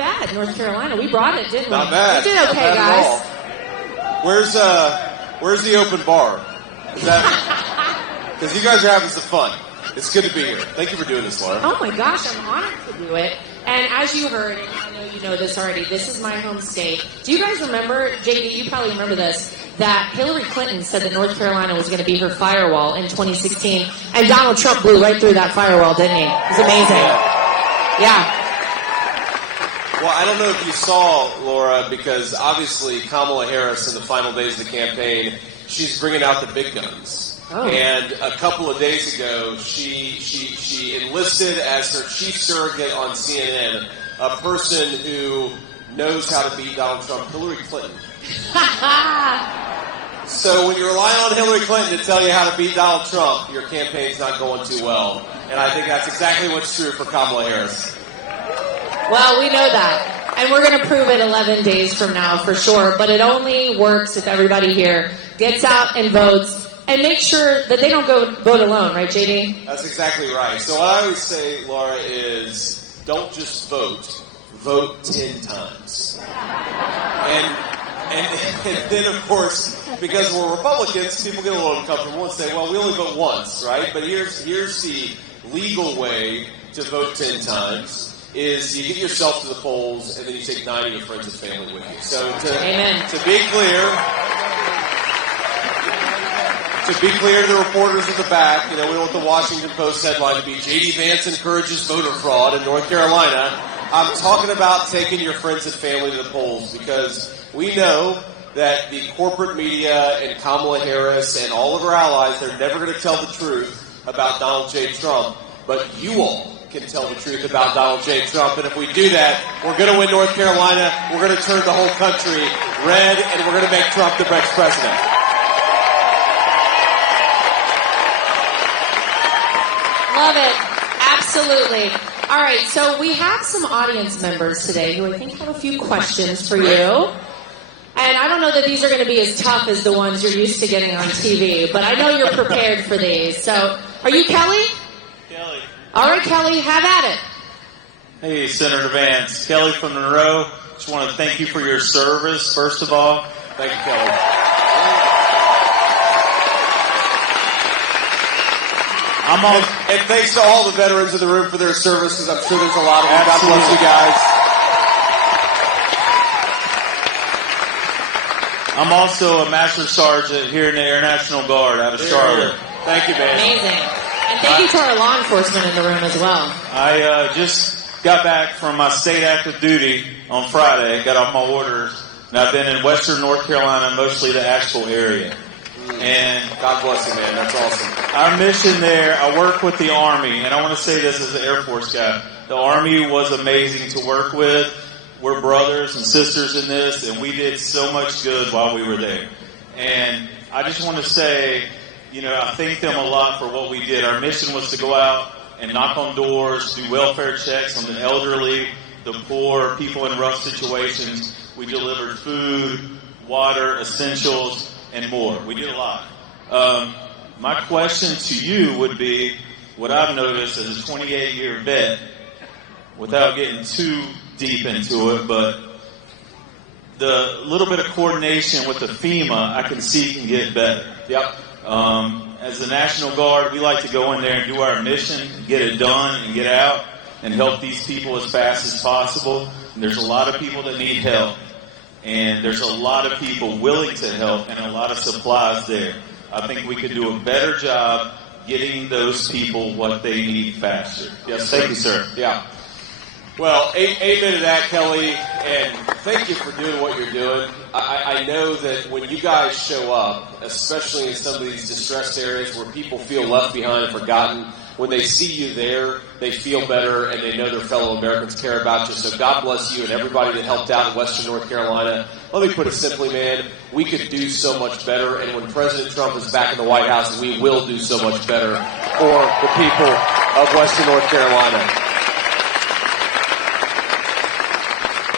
bad, North Carolina. We brought it, didn't we? Not bad. We did okay, guys. Where's the open bar? Is that because you guys are having some fun? It's good to be here. Thank you for doing this, Laura. Oh my gosh, I'm honored to do it. And as you heard, and I know you know this already, this is my home state. Do you guys remember, JD, you probably remember this, that Hillary Clinton said that North Carolina was going to be her firewall in 2016, and Donald Trump blew right through that firewall, didn't he? It was amazing. Yeah. Well, I don't know if you saw, Laura, because obviously Kamala Harris in the final days of the campaign, she's bringing out the big guns. Oh. And a couple of days ago, she enlisted as her chief surrogate on CNN a person who knows how to beat Donald Trump, Hillary Clinton. So when you rely on Hillary Clinton to tell you how to beat Donald Trump, your campaign's not going too well. And I think that's exactly what's true for Kamala Harris. Well, we know that. And we're going to prove it 11 days from now for sure. But it only works if everybody here gets out and votes. And make sure that they don't go vote alone, right, JD? That's exactly right. So what I always say, Laura, is don't just vote. Vote 10 times. And then, of course, because we're Republicans, people get a little uncomfortable and say, well, we only vote once, right? But here's the legal way to vote 10 times. Is you get yourself to the polls and then you take 9 of your friends and family with you. So to be clear to the reporters at the back, we don't want the Washington Post headline to be J.D. Vance encourages voter fraud in North Carolina. I'm talking about taking your friends and family to the polls because we know that the corporate media and Kamala Harris and all of her allies, they're never going to tell the truth about Donald J. Trump, but you all can tell the truth about Donald J. Trump. And if we do that, we're going to win North Carolina, we're going to turn the whole country red, and we're going to make Trump the next president. Love it. Absolutely. All right, so we have some audience members today who I think have a few questions for you. And I don't know that these are going to be as tough as the ones you're used to getting on TV, but I know you're prepared for these. So, are you Kelly? Kelly. All right, Kelly, have at it. Hey, Senator Vance. Kelly from Monroe. Just want to thank you for your service, first of all. Thank you, Kelly. And thanks to all the veterans in the room for their service, because I'm sure there's a lot of them. God bless you guys. I'm also a Master Sergeant here in the Air National Guard out of Charlotte. Thank you, man. Amazing. And thank you to our law enforcement in the room as well. I just got back from my state active duty on Friday, got off my orders, and I've been in western North Carolina, mostly the Asheville area. And God bless you, man. That's awesome. Our mission there, I work with the Army, and I want to say this as an Air Force guy. The Army was amazing to work with. We're brothers and sisters in this, and we did so much good while we were there. And I just want to say, I thank them a lot for what we did. Our mission was to go out and knock on doors, do welfare checks on the elderly, the poor, people in rough situations. We delivered food, water, essentials, and more. We did a lot. My question to you would be, what I've noticed as a 28-year vet, without getting too deep into it, but the little bit of coordination with the FEMA, I can see can get better. Yep. As the National Guard, we like to go in there and do our mission, get it done, and get out, and help these people as fast as possible. And there's a lot of people that need help. And there's a lot of people willing to help and a lot of supplies there. I think we could do a better job getting those people what they need faster. Yes, thank you, sir. Yeah. Well, amen to that, Kelly, and thank you for doing what you're doing. I know that when you guys show up, especially in some of these distressed areas where people feel left behind and forgotten, when they see you there, they feel better and they know their fellow Americans care about you. So God bless you and everybody that helped out in Western North Carolina. Let me put it simply, man, we could do so much better. And when President Trump is back in the White House, we will do so much better for the people of Western North Carolina.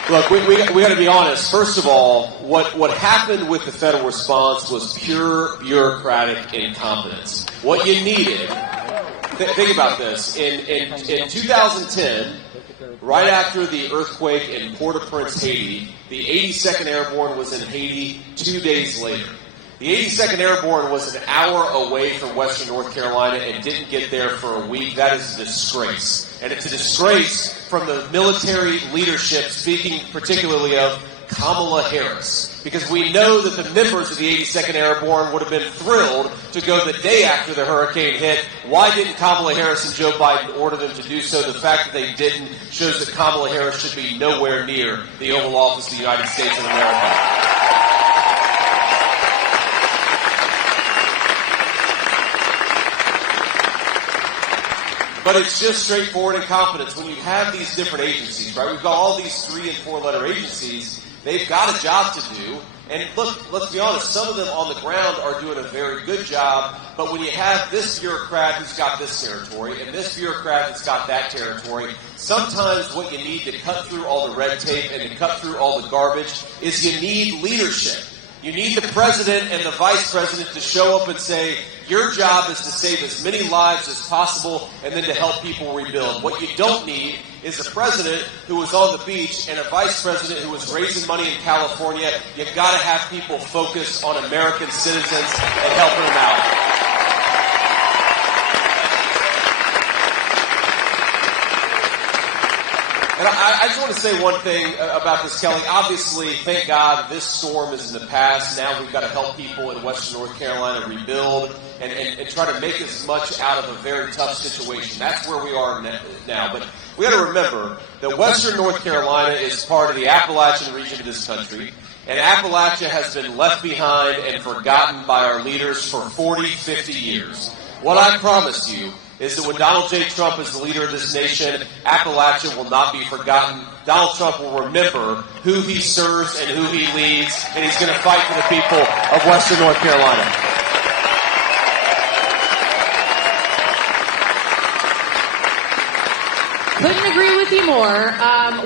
Look, we got to be honest. First of all, what happened with the federal response was pure bureaucratic incompetence. What you needed, think about this. In 2010, right after the earthquake in Port-au-Prince, Haiti, the 82nd Airborne was in Haiti 2 days later. The 82nd Airborne was an hour away from Western North Carolina and didn't get there for a week. That is a disgrace. And it's a disgrace from the military leadership, speaking particularly of Kamala Harris. Because we know that the members of the 82nd Airborne would have been thrilled to go the day after the hurricane hit. Why didn't Kamala Harris and Joe Biden order them to do so? The fact that they didn't shows that Kamala Harris should be nowhere near the Oval Office of the United States of America. But it's just straightforward incompetence. When you have these different agencies, right? We've got all these 3- and 4-letter agencies. They've got a job to do. And look, let's be honest, some of them on the ground are doing a very good job. But when you have this bureaucrat who's got this territory and this bureaucrat that's got that territory, sometimes what you need to cut through all the red tape and to cut through all the garbage is you need leadership. You need the president and the vice president to show up and say, your job is to save as many lives as possible and then to help people rebuild. What you don't need is a president who was on the beach and a vice president who was raising money in California. You've got to have people focus on American citizens and helping them out. And I just want to say one thing about this, Kelly. Obviously, thank God this storm is in the past. Now we've got to help people in Western North Carolina rebuild and try to make as much out of a very tough situation. That's where we are now. But we got to remember that Western North Carolina is part of the Appalachian region of this country. And Appalachia has been left behind and forgotten by our leaders for 40, 50 years. What I promise you is that when Donald J. Trump is the leader of this nation, Appalachia will not be forgotten. Donald Trump will remember who he serves and who he leads, and he's going to fight for the people of Western North Carolina. Couldn't agree with you more.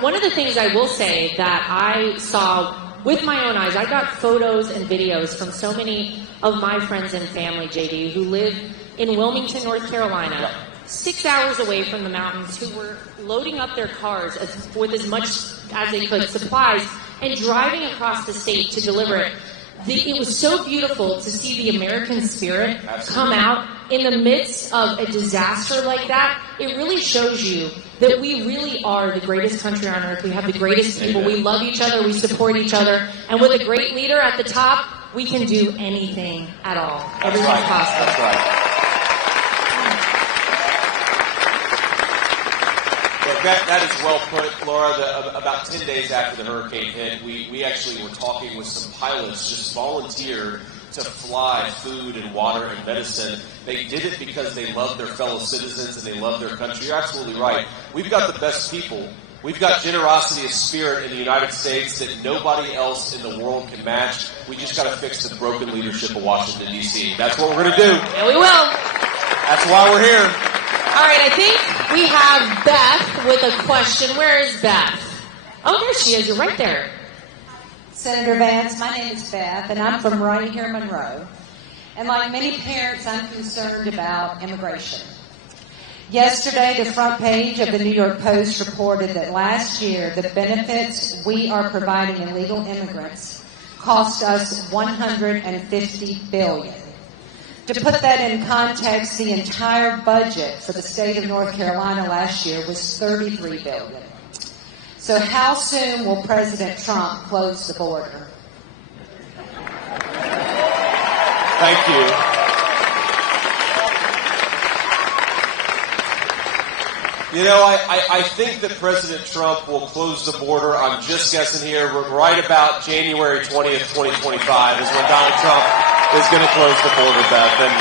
One of the things I will say that I saw with my own eyes, I got photos and videos from so many of my friends and family, JD, who live in Wilmington, North Carolina, 6 hours away from the mountains, who were loading up their cars with as much as they could, supplies, and driving across the state to deliver it. It was so beautiful to see the American spirit come out in the midst of a disaster like that. It really shows you that we really are the greatest country on earth. We have the greatest people. We love each other. We support each other. And with a great leader at the top, we can do anything at all. Everything's possible. That's right. That is well put, Laura. About 10 days after the hurricane hit, we actually were talking with some pilots, just volunteered to fly food and water and medicine. They did it because they love their fellow citizens and they love their country. You're absolutely right. We've got the best people. We've got generosity of spirit in the United States that nobody else in the world can match. We just got to fix the broken leadership of Washington, D.C. That's what we're going to do. And we will. That's why we're here. All right, I think we have Beth with a question. Where is Beth? Oh, there she is. You're right there. Senator Vance, my name is Beth, and I'm from right here in Monroe. And like many parents, I'm concerned about immigration. Yesterday, the front page of the New York Post reported that last year, the benefits we are providing illegal immigrants cost us $150 billion. To put that in context, the entire budget for the state of North Carolina last year was $33 billion. So how soon will President Trump close the border? Thank you. You know, I think that President Trump will close the border. I'm just guessing here, right about January 20th, 2025 is when Donald Trump is going to close the border, Beth. And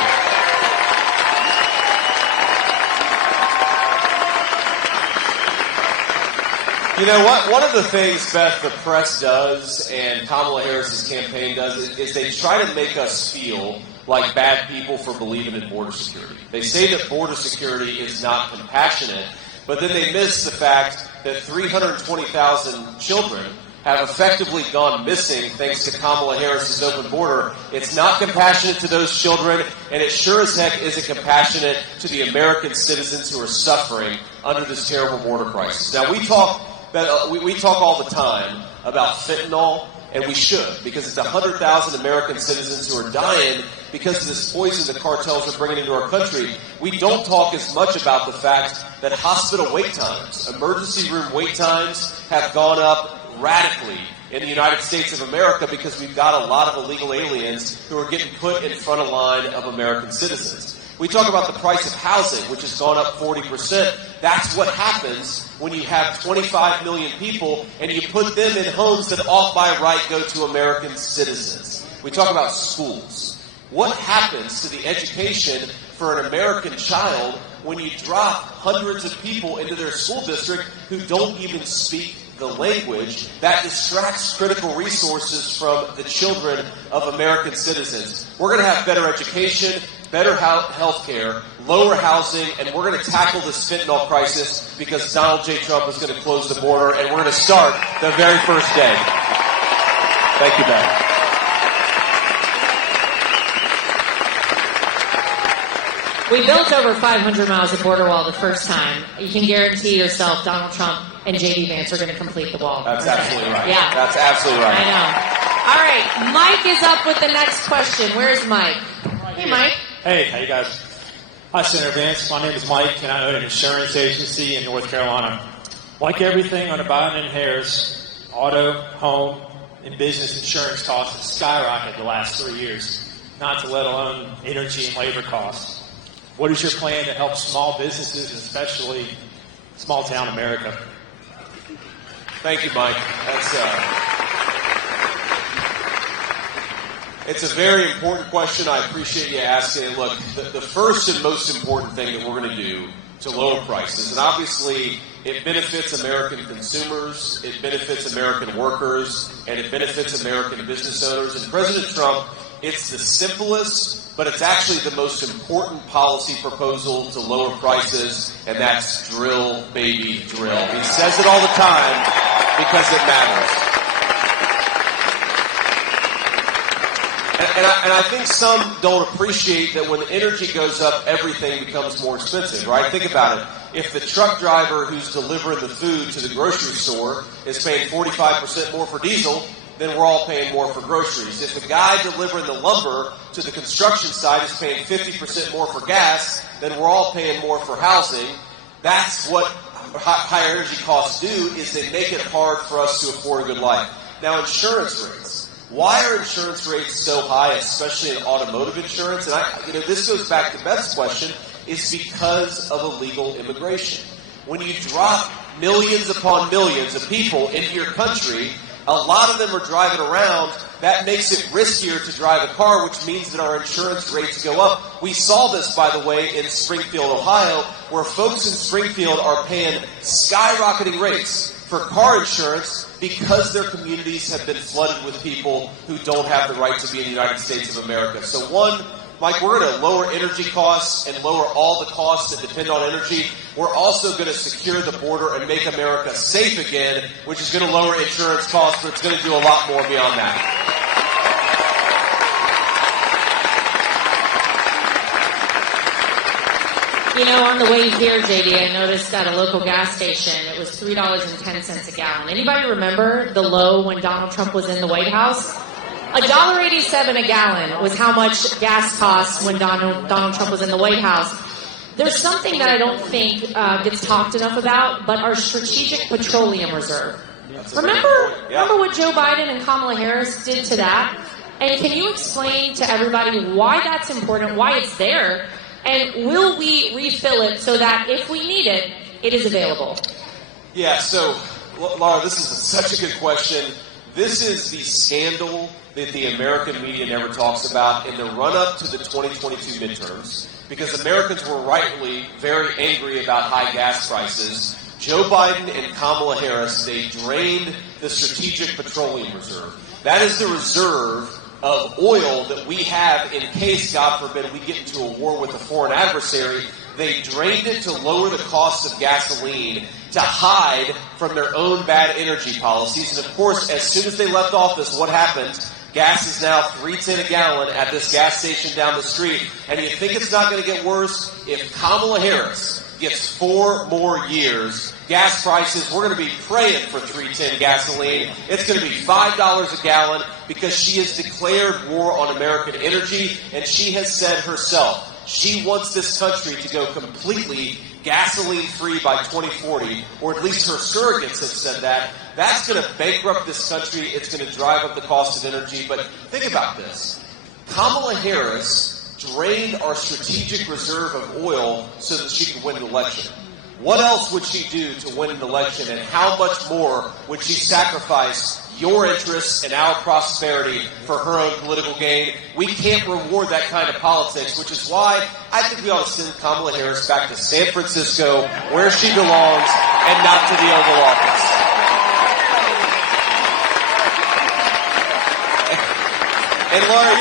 you know what? One of the things, Beth, the press does and Kamala Harris's campaign does is they try to make us feel like bad people for believing in border security. They say that border security is not compassionate, but then they miss the fact that 320,000 children have effectively gone missing thanks to Kamala Harris's open border. It's not compassionate to those children, and it sure as heck isn't compassionate to the American citizens who are suffering under this terrible border crisis. Now, we talk all the time about fentanyl, and we should, because it's 100,000 American citizens who are dying because of this poison the cartels are bringing into our country. We don't talk as much about the fact that hospital wait times, emergency room wait times, have gone up radically in the United States of America because we've got a lot of illegal aliens who are getting put in front of line of American citizens. We talk about the price of housing, which has gone up 40%. That's what happens when you have 25 million people and you put them in homes that ought by right go to American citizens. We talk about schools. What happens to the education for an American child when you drop hundreds of people into their school district who don't even speak the language? That distracts critical resources from the children of American citizens. We're going to have better education, better health care, lower housing, and we're going to tackle this fentanyl crisis because Donald J. Trump is going to close the border, and we're going to start the very first day. Thank you, Ben. We built over 500 miles of border wall the first time. You can guarantee yourself Donald Trump and J.D. Vance are going to complete the wall. That's absolutely right. Yeah. That's absolutely right. I know. All right, Mike is up with the next question. Where's Mike? Hey, Mike. Hey, how you guys? Hi, Senator Vance. My name is Mike, and I own an insurance agency in North Carolina. Like everything under Biden and Harris, auto, home, and business insurance costs have skyrocketed the last 3 years, not to let alone energy and labor costs. What is your plan to help small businesses, especially small-town America? Thank you, Mike. It's a very important question. I appreciate you asking it. Look, the first and most important thing that we're going to do to lower prices, and obviously it benefits American consumers, it benefits American workers, and it benefits American business owners. And President Trump, it's the simplest, but it's actually the most important policy proposal to lower prices, and that's drill, baby, drill. He says it all the time because it matters. And I think some don't appreciate that when energy goes up, everything becomes more expensive, right? Think about it. If the truck driver who's delivering the food to the grocery store is paying 45% more for diesel, then we're all paying more for groceries. If the guy delivering the lumber to the construction site is paying 50% more for gas, then we're all paying more for housing. That's what higher energy costs do, is they make it hard for us to afford a good life. Now, insurance rates. Why are insurance rates so high, especially in automotive insurance? And this goes back to Beth's question, is because of illegal immigration. When you drop millions upon millions of people into your country, a lot of them are driving around. That makes it riskier to drive a car, which means that our insurance rates go up. We saw this, by the way, in Springfield, Ohio, where folks in Springfield are paying skyrocketing rates for car insurance because their communities have been flooded with people who don't have the right to be in the United States of America. So one, Mike, we're going to lower energy costs and lower all the costs that depend on energy. We're also going to secure the border and make America safe again, which is going to lower insurance costs, but it's going to do a lot more beyond that. You know, on the way here, JD, I noticed at a local gas station, it was $3.10 a gallon. Anybody remember the low when Donald Trump was in the White House? $1.87 a gallon was how much gas cost when Donald Trump was in the White House. There's something that I don't think gets talked enough about, but our strategic petroleum reserve. Remember what Joe Biden and Kamala Harris did to that? And can you explain to everybody why that's important, why it's there? And will we refill it so that if we need it, it is available? Yeah, so, Laura, this is such a good question. This is the scandal that the American media never talks about in the run-up to the 2022 midterms, because Americans were rightly very angry about high gas prices. Joe Biden and Kamala Harris, they drained the strategic petroleum reserve. That is the reserve of oil that we have in case, God forbid, we get into a war with a foreign adversary. they drained it to lower the cost of gasoline to hide from their own bad energy policies. And of course, as soon as they left office, what happened? Gas is now $3.10 a gallon at this gas station down the street. And you think it's not going to get worse? If Kamala Harris gets 4 more years, gas prices, we're going to be praying for $3.10 gasoline. It's going to be $5 a gallon because she has declared war on American energy, and she has said herself she wants this country to go completely gasoline-free by 2040, or at least her surrogates have said that. That's going to bankrupt this country. It's going to drive up the cost of energy. But think about this. Kamala Harris drained our strategic reserve of oil so that she could win an election. What else would she do to win an election, and how much more would she sacrifice your interests and our prosperity for her own political gain? We can't reward that kind of politics, which is why I think we ought to send Kamala Harris back to San Francisco, where she belongs, and not to the Oval Office. And Laura,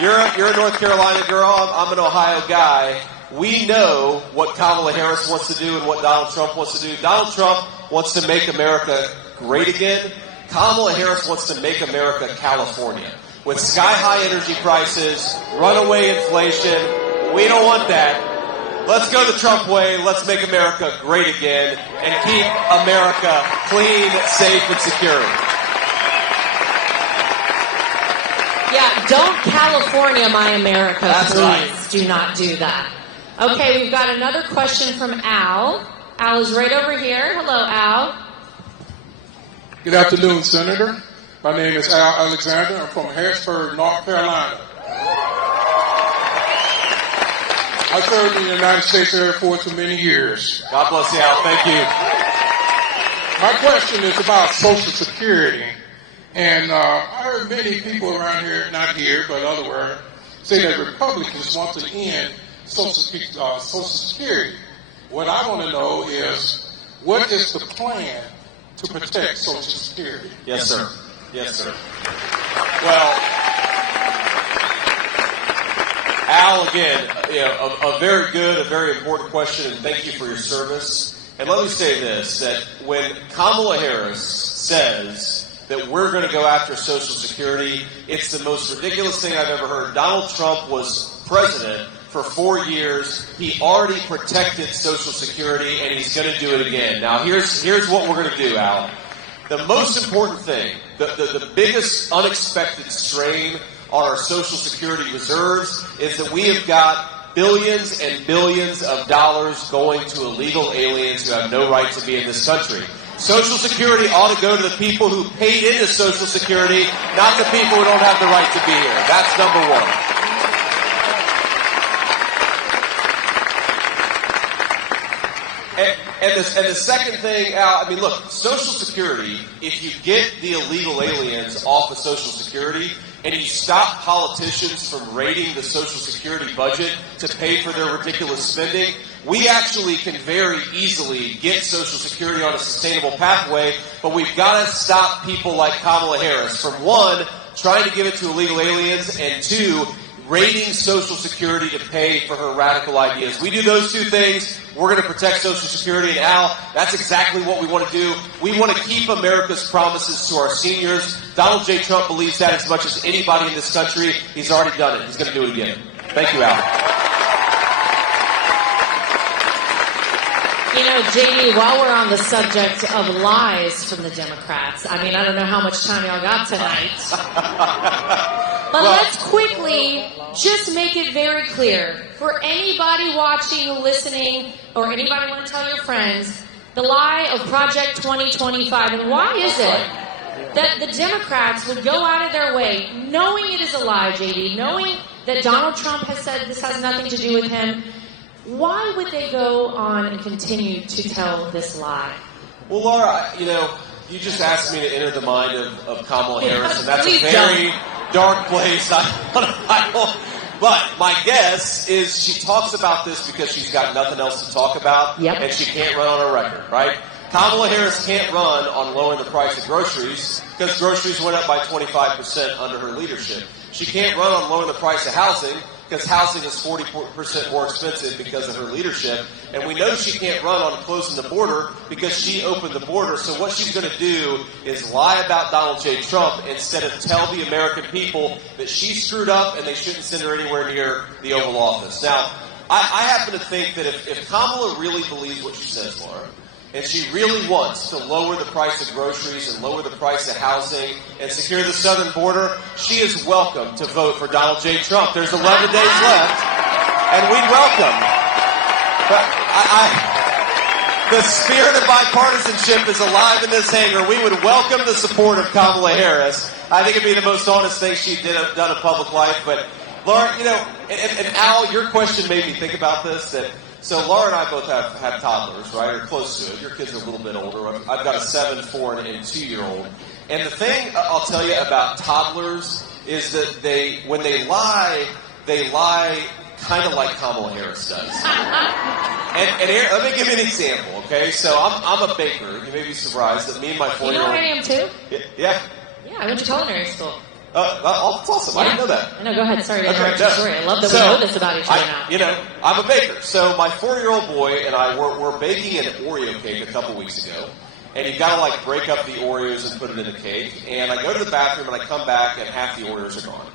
you're a North Carolina girl. I'm an Ohio guy. We know what Kamala Harris wants to do and what Donald Trump wants to do. Donald Trump wants to make America great again. Kamala Harris wants to make America California. With sky-high energy prices, runaway inflation, we don't want that. Let's go the Trump way. Let's make America great again and keep America clean, safe, and secure. Yeah, don't California my America, That's please. right. Do not do that. Okay, we've got another question from Al. Al is right over here. Hello, Al. Good afternoon, Senator. My name is Al Alexander. I'm from Harrisburg, North Carolina. I served in the United States Air Force for many years. God bless you, Al. Thank you. My question is about Social Security. And I heard many people around here, not here, but elsewhere, say that Republicans want to end Social Security. What I want to know is, what is the plan to protect Social Security? Yes, sir. Yes, sir. Well, Al, again, a very good, a very important question, and thank you for your service. And let me say this, that when Kamala Harris says that we're going to go after Social Security, it's the most ridiculous thing I've ever heard. Donald Trump was president for 4 years. He already protected Social Security, and he's going to do it again. Now, here's what we're going to do, Al. The most important thing, the biggest unexpected strain on our Social Security reserves is that we have got billions and billions of dollars going to illegal aliens who have no right to be in this country. Social Security ought to go to the people who paid into Social Security, not the people who don't have the right to be here. That's number one. And the second thing, Al, I mean, look, Social Security, if you get the illegal aliens off of Social Security and you stop politicians from raiding the Social Security budget to pay for their ridiculous spending, we actually can very easily get Social Security on a sustainable pathway, but we've got to stop people like Kamala Harris from, one, trying to give it to illegal aliens, and two, raiding Social Security to pay for her radical ideas. We do those two things, we're going to protect Social Security. And Al, that's exactly what we want to do. We want to keep America's promises to our seniors. Donald J. Trump believes that as much as anybody in this country. He's already done it. He's going to do it again. Thank you, Al. You know, JD, while we're on the subject of lies from the Democrats, I mean, I don't know how much time y'all got tonight. But let's quickly just make it very clear. For anybody watching, listening, or anybody want to tell your friends, the lie of Project 2025. And why is it that the Democrats would go out of their way, knowing it is a lie, JD, knowing that Donald Trump has said this has nothing to do with him, why would they go on and continue to tell this lie? Well, Laura, you just asked me to enter the mind of Kamala Harris, and that's a Please very don't. dark place. But my guess is she talks about this because she's got nothing else to talk about, and she can't run on her record, right? Kamala Harris can't run on lowering the price of groceries because groceries went up by 25% under her leadership. She can't run on lowering the price of housing because housing is 40% more expensive because of her leadership. And we know she can't run on closing the border because she opened the border. So what she's going to do is lie about Donald J. Trump instead of tell the American people that she screwed up and they shouldn't send her anywhere near the Oval Office. Now, I happen to think that if Kamala really believes what she says, Laura, and she really wants to lower the price of groceries and lower the price of housing and secure the southern border, she is welcome to vote for Donald J. Trump. There's 11 days left, and we'd welcome. But the spirit of bipartisanship is alive in this hangar. We would welcome the support of Kamala Harris. I think it'd be the most honest thing she'd done in public life. But Laura, you know, and Al, your question made me think about this. So Laura and I both have toddlers, right, or close to it. Your kids are a little bit older. I've got a 7, 4, and 2-year-old. And the thing I'll tell you about toddlers is that when they lie kind of like Kamala Harris does. And here, let me give you an example, okay? So I'm a baker. You may be surprised that me and my 4-year-old... You know who I am, too? Yeah. Yeah, I went to culinary school. That's awesome. I didn't know that. I know, go ahead. Sorry to interrupt your story. I love that we know this about each other now. You know, I'm a baker. So my 4-year-old boy and I were baking an Oreo cake a couple weeks ago. And you got to, like, break up the Oreos and put it in the cake. And I go to the bathroom and I come back and half the Oreos are gone.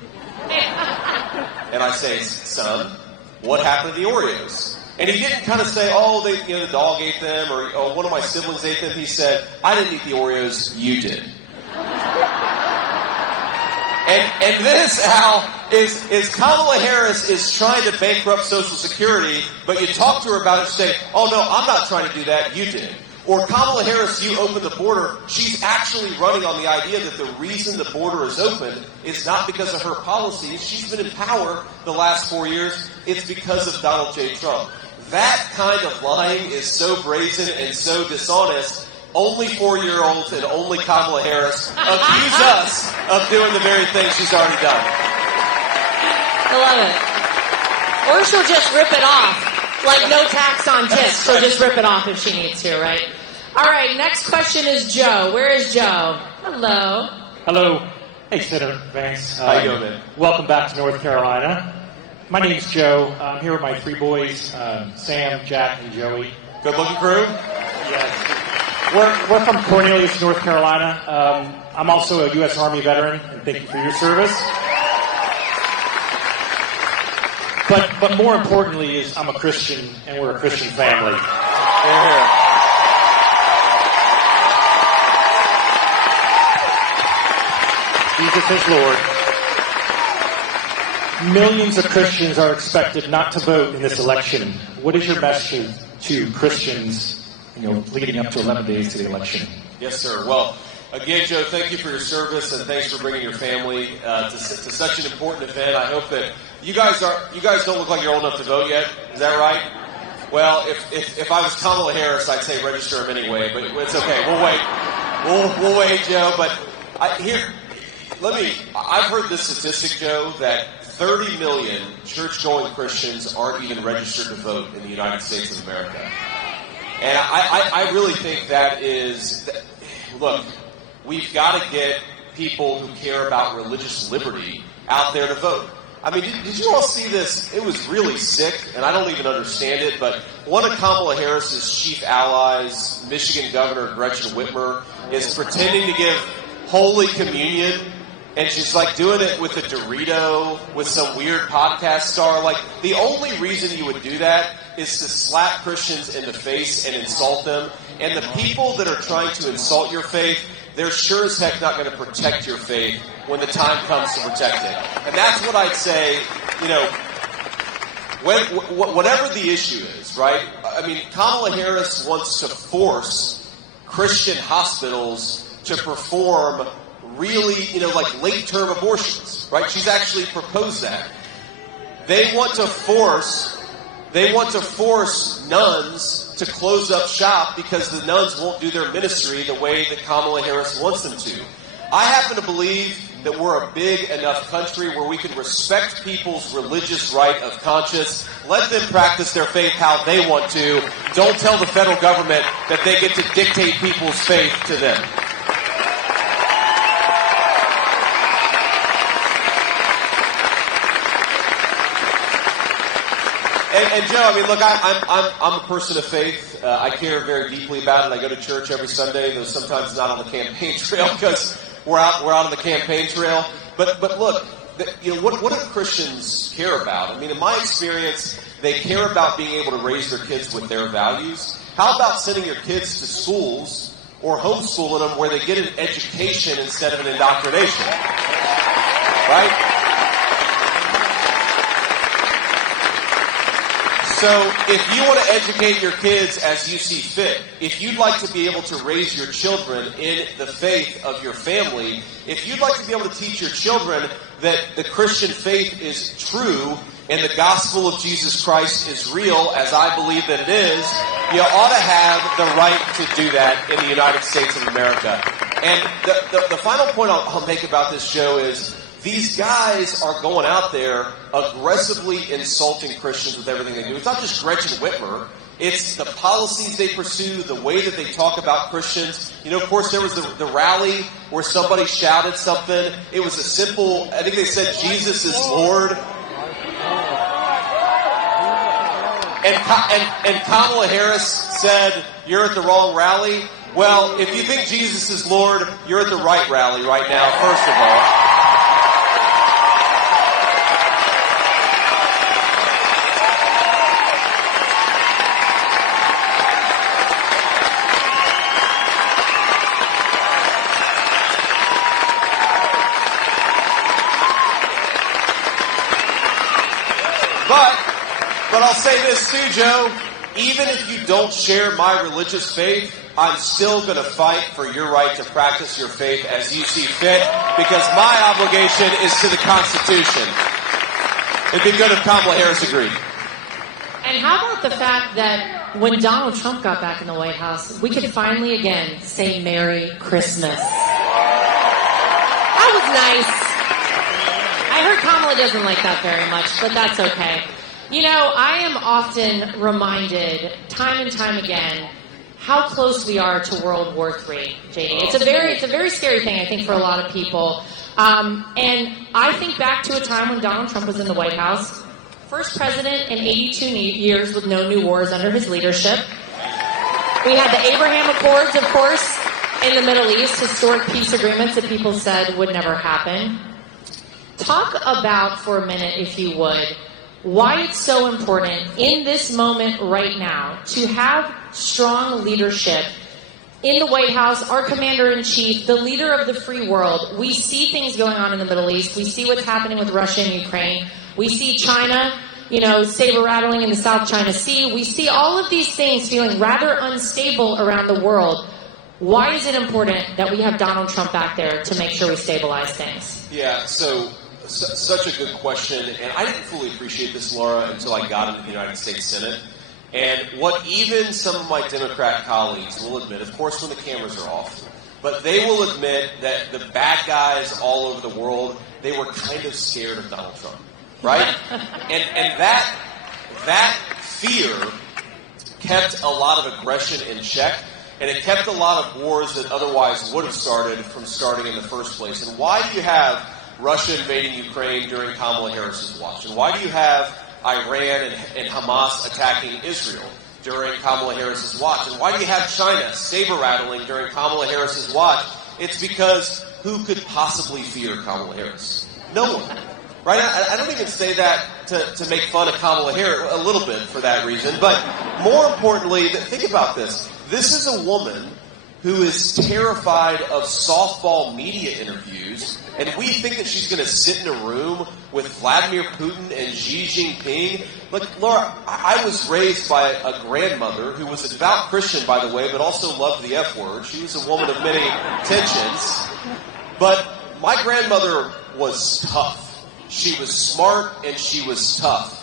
And I say, son, what happened to the Oreos? And he didn't kind of say, the dog ate them or one of my siblings ate them. He said, I didn't eat the Oreos, you did. And this, Al, is Kamala Harris is trying to bankrupt Social Security, but you talk to her about it and say, oh, no, I'm not trying to do that, you did. Or Kamala Harris, you open the border, she's actually running on the idea that the reason the border is open is not because of her policies. She's been in power the last 4 years. It's because of Donald J. Trump. That kind of lying is so brazen and so dishonest. Only 4-year-olds and only Kamala Harris accuse us of doing the very thing she's already done. I love it. Or she'll just rip it off. Like no tax on tips. She'll just rip it off if she needs to, right? All right, next question is Joe. Where is Joe? Hello. Hello. Hey, Senator Vance. How you doing, man? Welcome back to North Carolina. My name's Joe. I'm here with my 3 boys, Sam, Jack, and Joey. Good-looking crew? Yes. We're from Cornelius, North Carolina. I'm also a U.S. Army veteran, and thank you for your service. But more importantly is I'm a Christian, and we're a Christian family. Yeah. Jesus is Lord. Millions of Christians are expected not to vote in this election. What is your message to Christians, leading up to 11 days to the election? Yes, sir. Well, again, Joe, thank you for your service and thanks for bringing your family to such an important event. I hope that you guys don't look like you're old enough to vote yet. Is that right? Well, if I was Kamala Harris, I'd say register them anyway, but it's okay. We'll wait. We'll wait, Joe. But I've heard this statistic, Joe, that 30 million church-going Christians aren't even registered to vote in the United States of America. And I really think look, we've got to get people who care about religious liberty out there to vote. I mean, did you all see this? It was really sick, and I don't even understand it, but one of Kamala Harris's chief allies, Michigan Governor Gretchen Whitmer, is pretending to give Holy Communion, and she's like doing it with a Dorito, with some weird podcast star. Like, the only reason you would do that is to slap Christians in the face and insult them. And the people that are trying to insult your faith, they're sure as heck not going to protect your faith when the time comes to protect it. And that's what I'd say, whatever the issue is, right? I mean, Kamala Harris wants to force Christian hospitals to perform really, like late-term abortions, right? She's actually proposed that. They want to force nuns to close up shop because the nuns won't do their ministry the way that Kamala Harris wants them to. I happen to believe that we're a big enough country where we can respect people's religious right of conscience. Let them practice their faith how they want to. Don't tell the federal government that they get to dictate people's faith to them. And Joe, I mean, look, I'm a person of faith. I care very deeply about it. I go to church every Sunday, though sometimes not on the campaign trail because we're out on the campaign trail. But look, what do Christians care about? I mean, in my experience, they care about being able to raise their kids with their values. How about sending your kids to schools or homeschooling them where they get an education instead of an indoctrination? Right? So if you want to educate your kids as you see fit, if you'd like to be able to raise your children in the faith of your family, if you'd like to be able to teach your children that the Christian faith is true and the gospel of Jesus Christ is real, as I believe that it is, you ought to have the right to do that in the United States of America. And the final point I'll make about this, Joe, is these guys are going out there aggressively insulting Christians with everything they do. It's not just Gretchen Whitmer. It's the policies they pursue, the way that they talk about Christians. You know, of course, there was the rally where somebody shouted something. It was a simple, I think they said, Jesus is Lord. And Kamala Harris said, you're at the wrong rally. Well, if you think Jesus is Lord, you're at the right rally right now, first of all. But I'll say this too, Joe. Even if you don't share my religious faith, I'm still going to fight for your right to practice your faith as you see fit, because my obligation is to the Constitution. It'd be good if Kamala Harris agreed. And how about the fact that when Donald Trump got back in the White House, we could finally again say Merry Christmas. That was nice. I heard Kamala doesn't like that very much, but that's okay. You know, I am often reminded, time and time again, how close we are to World War III, JD. It's a very scary thing, I think, for a lot of people. And I think back to a time when Donald Trump was in the White House, first president in 82 years with no new wars under his leadership. We had the Abraham Accords, of course, in the Middle East, historic peace agreements that people said would never happen. Talk about, for a minute, if you would, why it's so important in this moment right now to have strong leadership in the White House, our commander-in-chief, the leader of the free world. We see things going on in the Middle East. We see what's happening with Russia and Ukraine. We see China, saber-rattling in the South China Sea. We see all of these things feeling rather unstable around the world. Why is it important that we have Donald Trump back there to make sure we stabilize things? Yeah, such a good question, and I didn't fully appreciate this, Laura, until I got into the United States Senate. And what even some of my Democrat colleagues will admit, of course when the cameras are off, but they will admit that the bad guys all over the world, they were kind of scared of Donald Trump, right? and that fear kept a lot of aggression in check, and it kept a lot of wars that otherwise would have started from starting in the first place. And why do you have Russia invading Ukraine during Kamala Harris's watch? And why do you have Iran and Hamas attacking Israel during Kamala Harris's watch? And why do you have China saber-rattling during Kamala Harris's watch? It's because who could possibly fear Kamala Harris? No one. Right? I don't even say that to make fun of Kamala Harris, a little bit for that reason. But more importantly, think about this. This is a woman who is terrified of softball media interviews, and we think that she's going to sit in a room with Vladimir Putin and Xi Jinping. Look, Laura, I was raised by a grandmother who was a devout Christian, by the way, but also loved the F word. She was a woman of many tensions. But my grandmother was tough. She was smart and she was tough.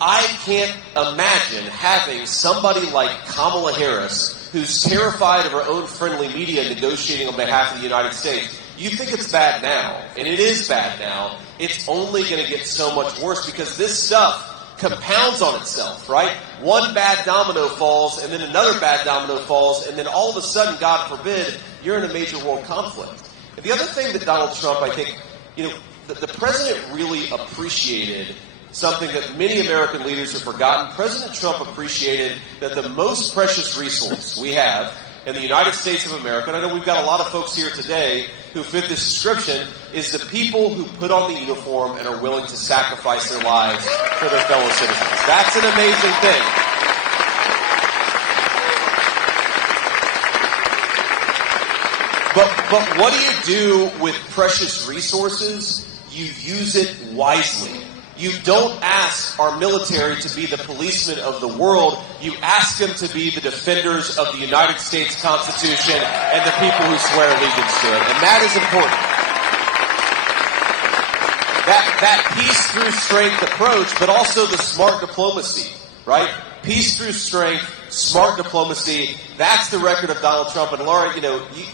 I can't imagine having somebody like Kamala Harris, who's terrified of her own friendly media negotiating on behalf of the United States. You think it's bad now, and it is bad now. It's only going to get so much worse because this stuff compounds on itself, right? One bad domino falls, and then another bad domino falls, and then all of a sudden, God forbid, you're in a major world conflict. And the other thing that Donald Trump, I think, the president really appreciated something that many American leaders have forgotten. President Trump appreciated that the most precious resource we have in the United States of America, and I know we've got a lot of folks here today who fit this description, is the people who put on the uniform and are willing to sacrifice their lives for their fellow citizens. That's an amazing thing. But what do you do with precious resources? You use it wisely. You don't ask our military to be the policemen of the world. You ask them to be the defenders of the United States Constitution and the people who swear allegiance to it. And that is important. That peace through strength approach, but also the smart diplomacy, right? Peace through strength, smart diplomacy. That's the record of Donald Trump. And Laura,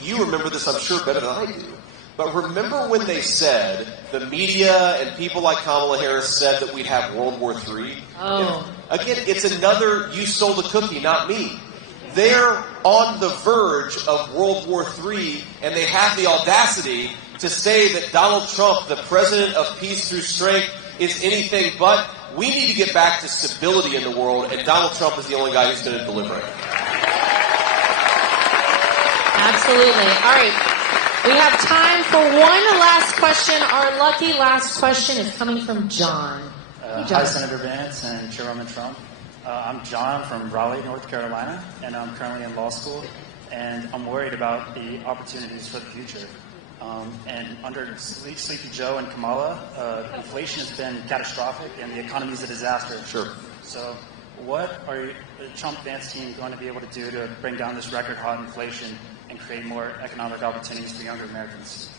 you remember this, I'm sure, better than I do. But remember when they said, the media and people like Kamala Harris said that we'd have World War III? Oh. Again, it's another you stole the cookie, not me. They're on the verge of World War III, and they have the audacity to say that Donald Trump, the president of peace through strength, is anything but. We need to get back to stability in the world, and Donald Trump is the only guy who's going to deliver it. Absolutely. All right. We have time for one last question. Our lucky last question is coming from John. Hey, John. Hi, Senator Vance and Chairwoman Trump. I'm John from Raleigh, North Carolina, and I'm currently in law school, and I'm worried about the opportunities for the future. And under Sleepy Joe and Kamala, inflation has been catastrophic, and the economy is a disaster. Sure. So what are the Trump-Vance team going to be able to do to bring down this record-hot inflation and create more economic opportunities for younger Americans?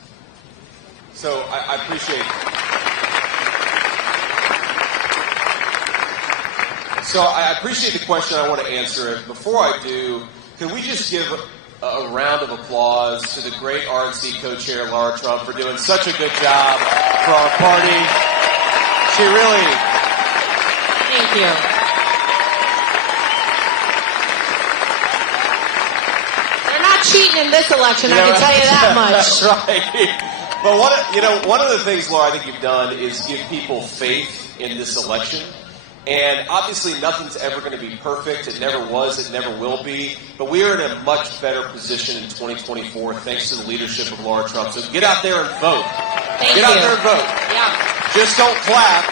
So I appreciate the question. I want to answer it. Before I do, can we just give a round of applause to the great RNC co-chair, Laura Trump, for doing such a good job for our party. She really... Thank you. They're not cheating in this election, I can tell you that much. That's right. But one of the things, Laura, I think you've done is give people faith in this election. And obviously nothing's ever going to be perfect. It never was. It never will be. But we are in a much better position in 2024 thanks to the leadership of Laura Trump. So get out there and vote. Get out there and vote. Yeah. Just don't clap.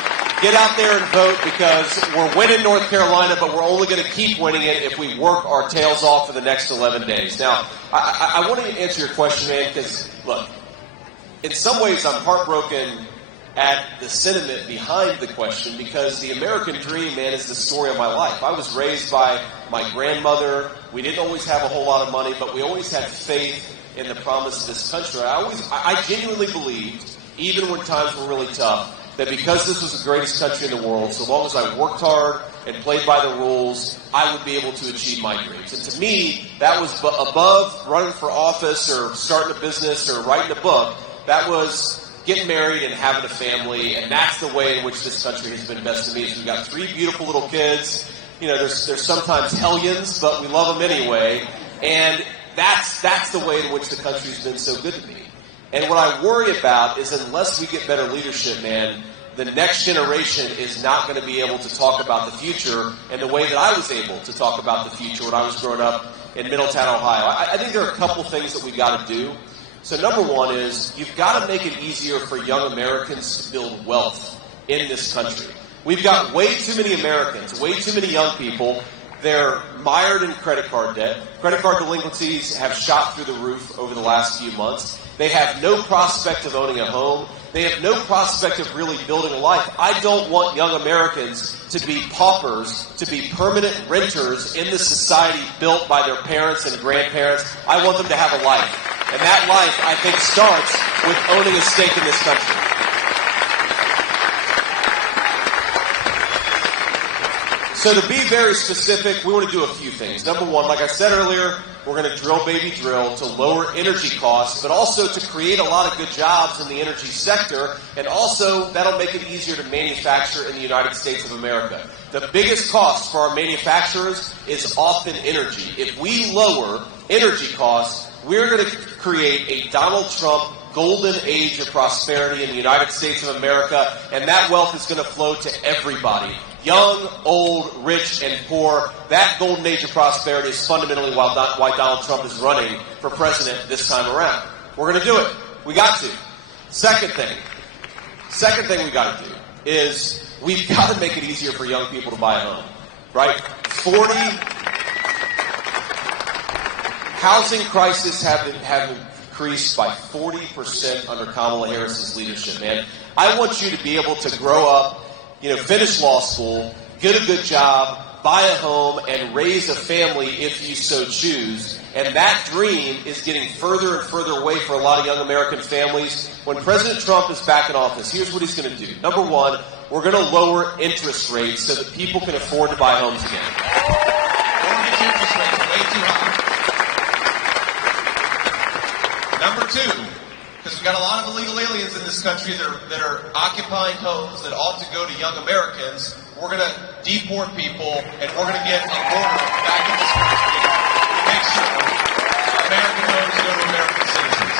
Get out there and vote because we're winning North Carolina, but we're only going to keep winning it if we work our tails off for the next 11 days. Now, I want to answer your question, man, because, look, in some ways I'm heartbroken at the sentiment behind the question because the American dream, man, is the story of my life. I was raised by my grandmother. We didn't always have a whole lot of money, but we always had faith in the promise of this country. I genuinely believed, even when times were really tough, that because this was the greatest country in the world, so long as I worked hard and played by the rules, I would be able to achieve my dreams. And to me, that was above running for office or starting a business or writing a book. That was getting married and having a family, and that's the way in which this country has been best to me. So we've got 3 beautiful little kids. There's sometimes hellions, but we love them anyway. And that's the way in which the country's been so good to me. And what I worry about is unless we get better leadership, man, the next generation is not going to be able to talk about the future in the way that I was able to talk about the future when I was growing up in Middletown, Ohio. I think there are a couple things that we've got to do. So number one is you've got to make it easier for young Americans to build wealth in this country. We've got way too many Americans, way too many young people. They're mired in credit card debt. Credit card delinquencies have shot through the roof over the last few months. They have no prospect of owning a home. They have no prospect of really building a life. I don't want young Americans to be paupers, to be permanent renters in the society built by their parents and grandparents. I want them to have a life. And that life, I think, starts with owning a stake in this country. So to be very specific, we want to do a few things. Number one, like I said earlier, we're going to drill, baby, drill to lower energy costs, but also to create a lot of good jobs in the energy sector, and also that'll make it easier to manufacture in the United States of America. The biggest cost for our manufacturers is often energy. If we lower energy costs, we're going to create a Donald Trump golden age of prosperity in the United States of America, and that wealth is going to flow to everybody. Young, old, rich, and poor. That golden age of prosperity is fundamentally why Donald Trump is running for president this time around. We're going to do it. We got to. Second thing we got to do is we've got to make it easier for young people to buy a home, right? Housing crisis have increased by 40% under Kamala Harris's leadership, man. I want you to be able to grow up, finish law school, get a good job, buy a home, and raise a family if you so choose. And that dream is getting further and further away for a lot of young American families. When President Trump is back in office, here's what he's going to do. Number one, we're going to lower interest rates so that people can afford to buy homes again. Mortgage interest rates are way too high. Number two, because we've got a lot of illegal aliens in this country that are occupying homes that ought to go to young Americans, we're going to deport people and we're going to get a border back in this country to make sure American homes go to American citizens.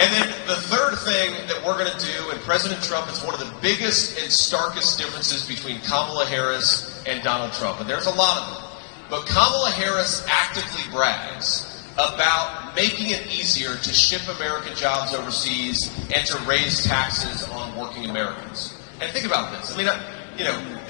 And then the third thing that we're going to do, and President Trump is one of the biggest and starkest differences between Kamala Harris and Donald Trump, and there's a lot of them. But Kamala Harris actively brags about making it easier to ship American jobs overseas and to raise taxes on working Americans. And think about this. I mean,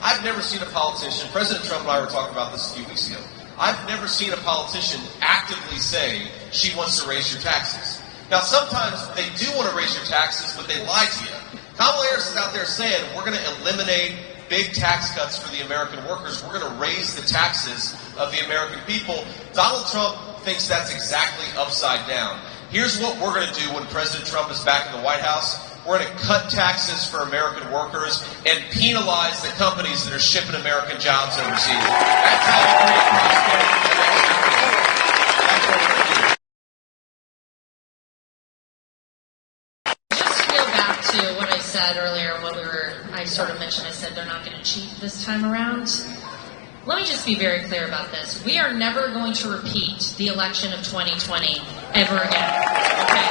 I've never seen a politician, President Trump and I were talking about this a few weeks ago, I've never seen a politician actively say she wants to raise your taxes. Now, sometimes they do want to raise your taxes, but they lie to you. Kamala Harris is out there saying, we're going to eliminate big tax cuts for the American workers. We're going to raise the taxes of the American people. Donald Trump thinks that's exactly upside down. Here's what we're going to do when President Trump is back in the White House. We're going to cut taxes for American workers and penalize the companies that are shipping American jobs overseas. That's how you create prosperity for the next generation. That's what we're going to do. Just to go back to what I said earlier, I sort of mentioned, I said they're not going to cheat this time around. Let me just be very clear about this. We are never going to repeat the election of 2020 ever again. Okay?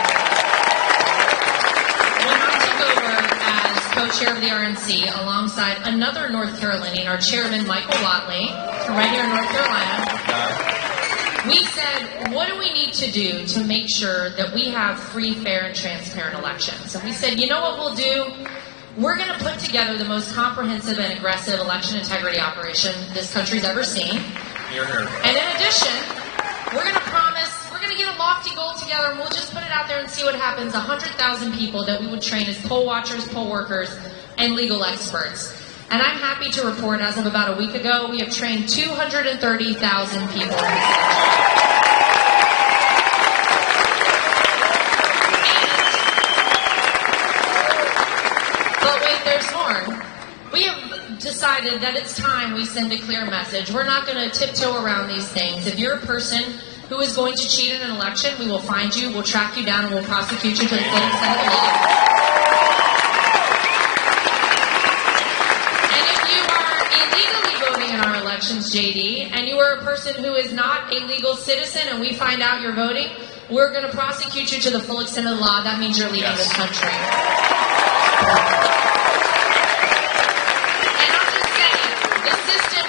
When I took over as co-chair of the RNC alongside another North Carolinian, our chairman, Michael Watley, from right here in North Carolina, we said, what do we need to do to make sure that we have free, fair, and transparent elections? And we said, you know what we'll do? We're going to put together the most comprehensive and aggressive election integrity operation this country's ever seen. Hear, hear. And in addition, we're going to get a lofty goal together, and we'll just put it out there and see what happens. 100,000 people that we would train as poll watchers, poll workers, and legal experts. And I'm happy to report, as of about a week ago, we have trained 230,000 people in this country. But wait, there's more. We have decided that it's time we send a clear message. We're not going to tiptoe around these things. If you're a person who is going to cheat in an election, we will find you, we'll track you down, and we'll prosecute you to the full extent of the law. And if you are illegally voting in our elections, JD, and you are a person who is not a legal citizen and we find out you're voting, we're going to prosecute you to the full extent of the law. That means you're leaving this country.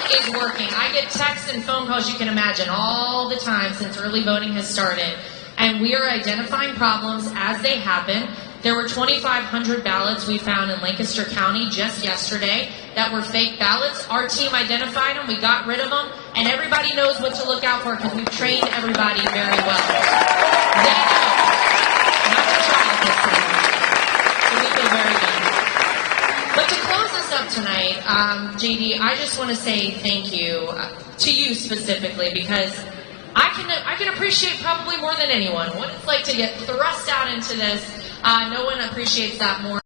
Is working. I get texts and phone calls, you can imagine, all the time since early voting has started. And we are identifying problems as they happen. There were 2,500 ballots we found in Lancaster County just yesterday that were fake ballots. Our team identified them, we got rid of them, and everybody knows what to look out for because we've trained everybody very well. They know not to try it this time. So we feel very good. But to close us up tonight, JD, I just want to say thank you to you specifically, because I can appreciate probably more than anyone what it's like to get thrust out into this. No one appreciates that more.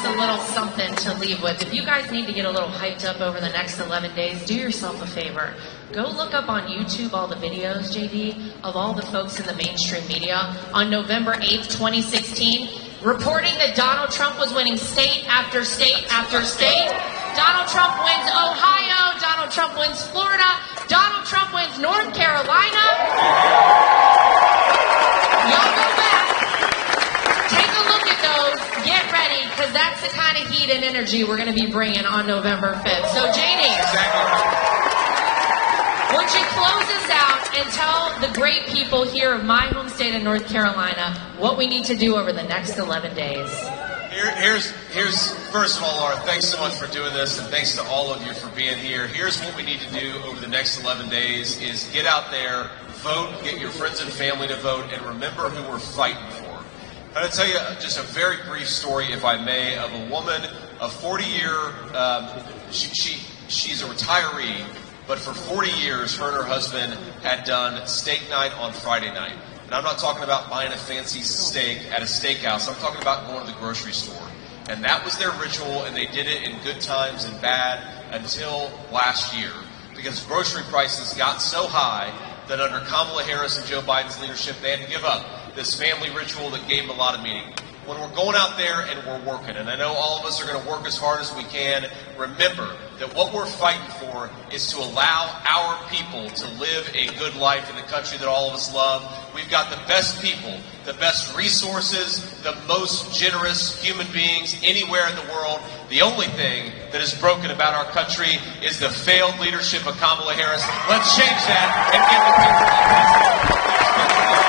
just a little something to leave with. If you guys need to get a little hyped up over the next 11 days, do yourself a favor. Go look up on YouTube all the videos, JD, of all the folks in the mainstream media on November 8th, 2016, reporting that Donald Trump was winning state after state after state. Donald Trump wins Ohio. Donald Trump wins Florida. Donald Trump wins North Carolina. Y'all go back. Take a look at those. Get ready, because that's the kind of heat and energy we're going to be bringing on November 5th. So, JD, would you close us out and tell the great people here of my home state of North Carolina what we need to do over the next 11 days? Here's first of all, Laura, thanks so much for doing this, and thanks to all of you for being here. Here's what we need to do over the next 11 days is get out there, vote, get your friends and family to vote, and remember who we're fighting for. I'm going to tell you just a very brief story, if I may, of a woman, a 40-year, she's a retiree, but for 40 years, her and her husband had done steak night on Friday night. And I'm not talking about buying a fancy steak at a steakhouse. I'm talking about going to the grocery store. And that was their ritual, and they did it in good times and bad until last year. Because grocery prices got so high that under Kamala Harris and Joe Biden's leadership, they had to give up this family ritual that gave them a lot of meaning. When we're going out there and we're working, and I know all of us are going to work as hard as we can, remember that what we're fighting for is to allow our people to live a good life in the country that all of us love. We've got the best people, the best resources, the most generous human beings anywhere in the world. The only thing that is broken about our country is the failed leadership of Kamala Harris. Let's change that and give the people